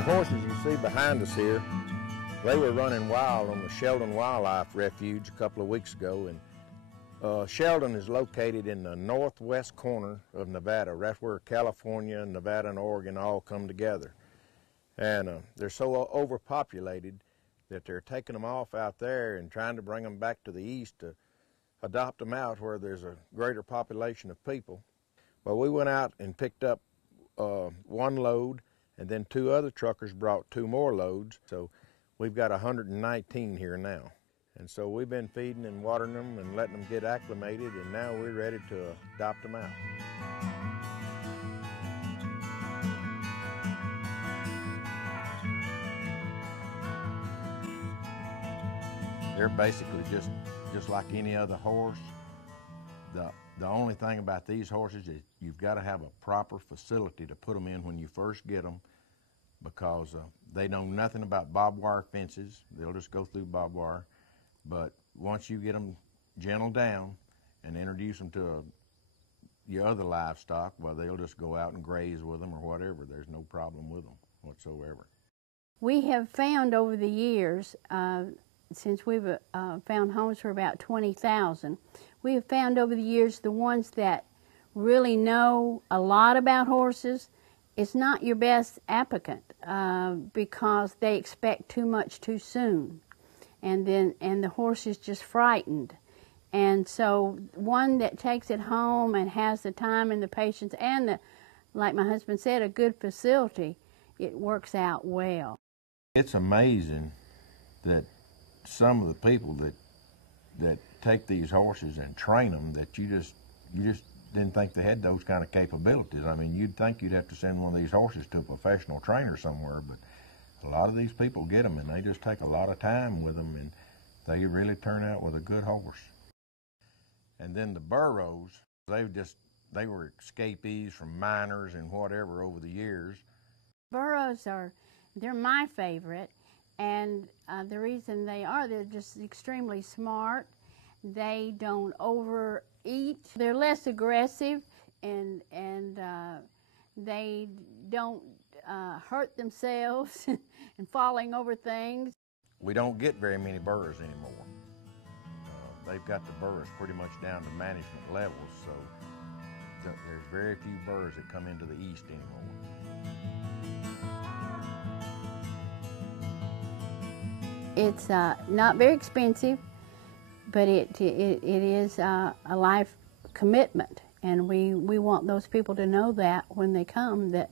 The horses you see behind us here, they were running wild on the Sheldon Wildlife Refuge a couple of weeks ago, and Sheldon is located in the northwest corner of Nevada. That's where California, Nevada, and Oregon all come together. And they're so overpopulated that they're taking them off out there and trying to bring them back to the east to adopt them out where there's a greater population of people. Well, we went out and picked up one load, and then two other truckers brought two more loads. So we've got 119 here now. And so we've been feeding and watering them and letting them get acclimated, and now we're ready to adopt them out. They're basically just like any other horse. The only thing about these horses is you've got to have a proper facility to put them in when you first get them, because they know nothing about barbed wire fences. They'll just go through barbed wire. But once you get them gentled down and introduce them to your other livestock, well, they'll just go out and graze with them or whatever. There's no problem with them whatsoever. We have found over the years, since we've found homes for about 20,000, we have found over the years the ones that really know a lot about horses, it's not your best applicant because they expect too much too soon. And the horse is just frightened. And so one that takes it home and has the time and the patience and, like my husband said, a good facility, it works out well. It's amazing that some of the people that take these horses and train them, that you just didn't think they had those kind of capabilities. I mean, you'd think you'd have to send one of these horses to a professional trainer somewhere, but a lot of these people get them, and they just take a lot of time with them, and they really turn out with a good horse. And then the burros, they were escapees from miners and whatever over the years. Burros they're my favorite, and the reason they're just extremely smart. They don't overeat. They're less aggressive, and they don't hurt themselves and falling over things. We don't get very many burros anymore. They've got the burros pretty much down to management levels, so there's very few burros that come into the east anymore. It's not very expensive, but it is a life commitment, and we want those people to know that when they come, that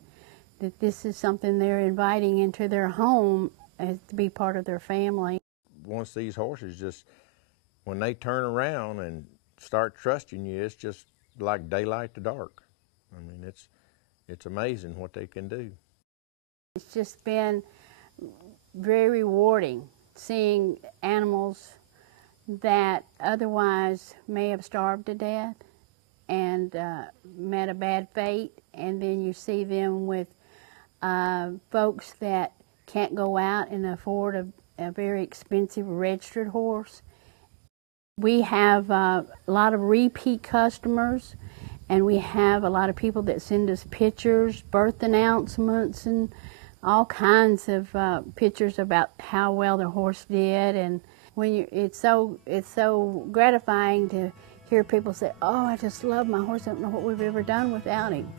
this is something they're inviting into their home as to be part of their family. Once these horses when they turn around and start trusting you, it's just like daylight to dark. I mean, it's amazing what they can do. It's just been very rewarding seeing animals that otherwise may have starved to death and met a bad fate, and then you see them with folks that can't go out and afford a very expensive registered horse. We have a lot of repeat customers, and we have a lot of people that send us pictures, birth announcements, and all kinds of pictures about how well their horse did. And it's so gratifying to hear people say, "Oh, I just love my horse. I don't know what we've ever done without him."